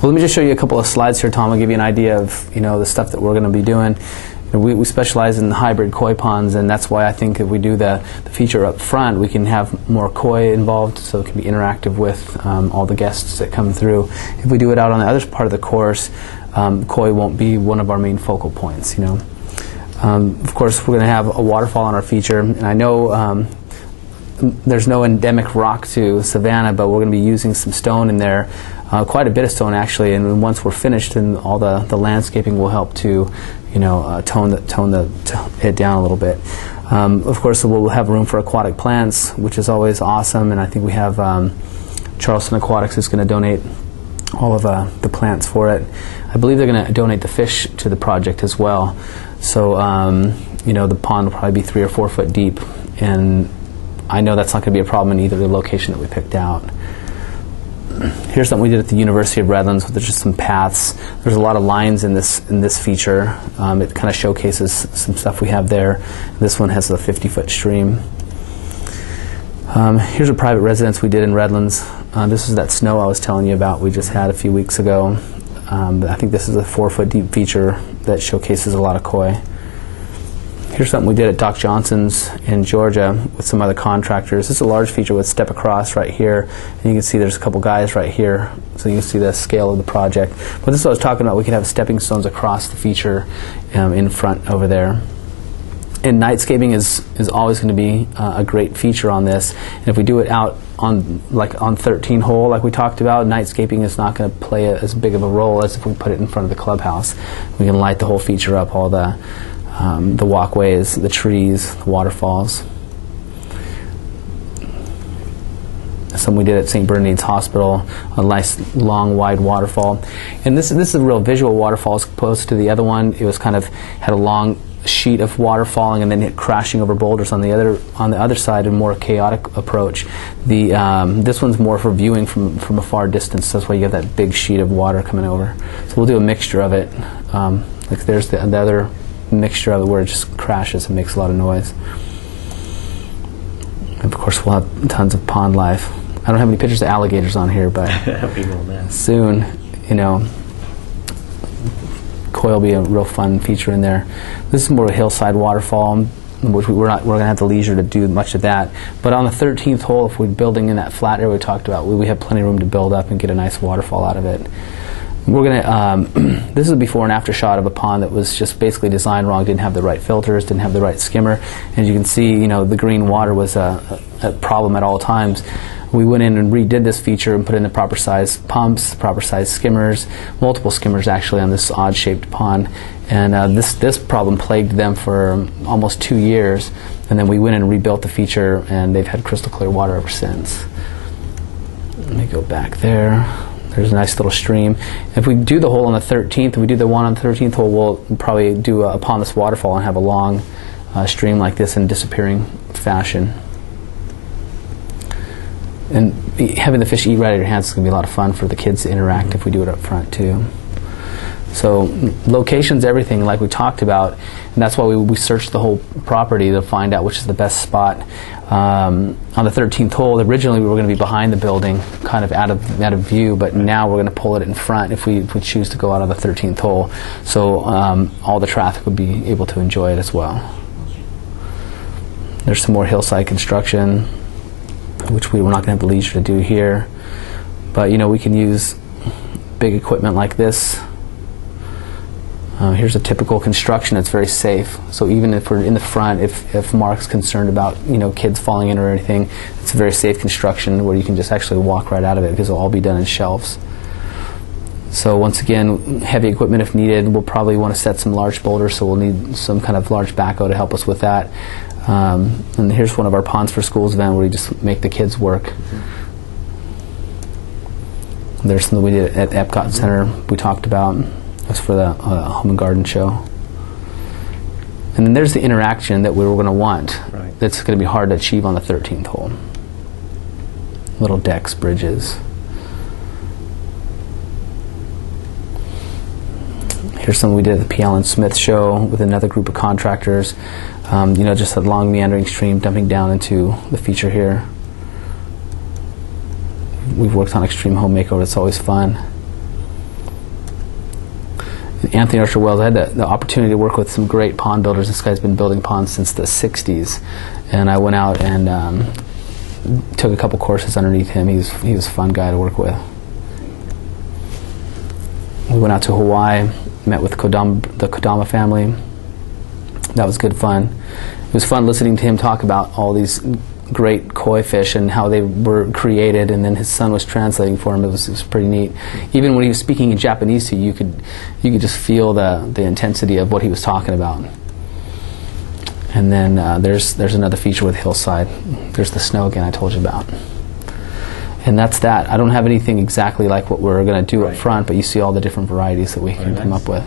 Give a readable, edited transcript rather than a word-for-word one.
Well, let me just show you a couple of slides here, Tom. I'll give you an idea of the stuff that we're going to be doing. We specialize in hybrid koi ponds, and that's why I think if we do the feature up front, we can have more koi involved, so it can be interactive with all the guests that come through. If we do it out on the other part of the course, koi won't be one of our main focal points. Of course, we're going to have a waterfall on our feature, and I know there's no endemic rock to Savannah, but we're going to be using some stone in there, quite a bit of stone actually, and once we're finished, then all the landscaping will help to tone it down a little bit. Of course, we'll have room for aquatic plants, which is always awesome, and I think we have Charleston Aquatics is going to donate all of the plants for it. I believe they're going to donate the fish to the project as well. So, the pond will probably be 3 or 4 foot deep, and I know that's not going to be a problem in either the location that we picked out. Here's something we did at the University of Redlands. There's just some paths. There's a lot of lines in this feature. It kind of showcases some stuff we have there. This one has a 50-foot stream. Here's a private residence we did in Redlands. This is that snow I was telling you about we just had a few weeks ago. I think this is a 4-foot deep feature that showcases a lot of koi. Here's something we did at Doc Johnson's in Georgia with some other contractors. This is a large feature with step across right here. And you can see there's a couple guys right here, so you can see the scale of the project. But this is what I was talking about. We can have stepping stones across the feature in front over there. And nightscaping is always going to be a great feature on this. And if we do it out on 13 hole, like we talked about, nightscaping is not going to play as big of a role as if we put it in front of the clubhouse. We can light the whole feature up, all the walkways, the trees, the waterfalls. Some we did at St. Bernardine's Hospital, a nice long wide waterfall. And this is a real visual waterfall as opposed to the other one. It was kind of had a long sheet of water falling and then it crashing over boulders on the other side, a more chaotic approach. This one's more for viewing from a far distance. That's why you get that big sheet of water coming over. So we'll do a mixture of it. Like there's the other mixture of it where it just crashes and makes a lot of noise. And of course we'll have tons of pond life. I don't have any pictures of alligators on here, but soon, koi will be a real fun feature in there. This is more of a hillside waterfall, which we're going to have the leisure to do much of that. But on the 13th hole, if we're building in that flat area we talked about, we have plenty of room to build up and get a nice waterfall out of it. We're going to, this is a before and after shot of a pond that was just basically designed wrong, didn't have the right filters, didn't have the right skimmer. And you can see, the green water was a problem at all times. We went in and redid this feature and put in the proper size pumps, proper size skimmers, multiple skimmers actually on this odd shaped pond. And this problem plagued them for almost 2 years. And then we went in and rebuilt the feature, and they've had crystal clear water ever since. Let me go back there. There's a nice little stream. If we do the hole on the 13th, we do the one on the 13th hole, we'll probably do upon this waterfall and have a long stream like this in disappearing fashion. And having the fish eat right out of your hands is going to be a lot of fun for the kids to interact if we do it up front too. So location's everything, like we talked about, and that's why we searched the whole property to find out which is the best spot. On the 13th hole, originally we were going to be behind the building, kind of out of view, but now we're going to pull it in front if we choose to go out on the 13th hole. So all the traffic would be able to enjoy it as well. There's some more hillside construction, which we're not going to have the leisure to do here. But we can use big equipment like this. Here's a typical construction that's very safe. So even if we're in the front, if Mark's concerned about kids falling in or anything, it's a very safe construction where you can just actually walk right out of it because it'll all be done in shelves. So once again, heavy equipment if needed. We'll probably want to set some large boulders, so we'll need some kind of large backhoe to help us with that. And here's one of our Ponds for Schools event where we just make the kids work. There's something we did at Epcot Center we talked about. That's for the Home and Garden Show. And then there's the interaction that we were going to want. Right. That's going to be hard to achieve on the 13th hole. Little decks, bridges. Here's something we did at the P. Allen Smith Show with another group of contractors. Just a long meandering stream dumping down into the feature here. We've worked on Extreme Home Makeover. It's always fun. Anthony Archer Wells, I had the opportunity to work with some great pond builders. This guy's been building ponds since the 60s. And I went out and took a couple courses underneath him. He was a fun guy to work with. We went out to Hawaii, met with the Kodama family. That was good fun. It was fun listening to him talk about all these great koi fish and how they were created, and then his son was translating for him. It was pretty neat. Even when he was speaking in Japanese to you, you could just feel the intensity of what he was talking about. And then there's another feature with Hillside. There's the snow again I told you about. And that's that. I don't have anything exactly like what we're going to do up front, but you see all the different varieties that we can come up with.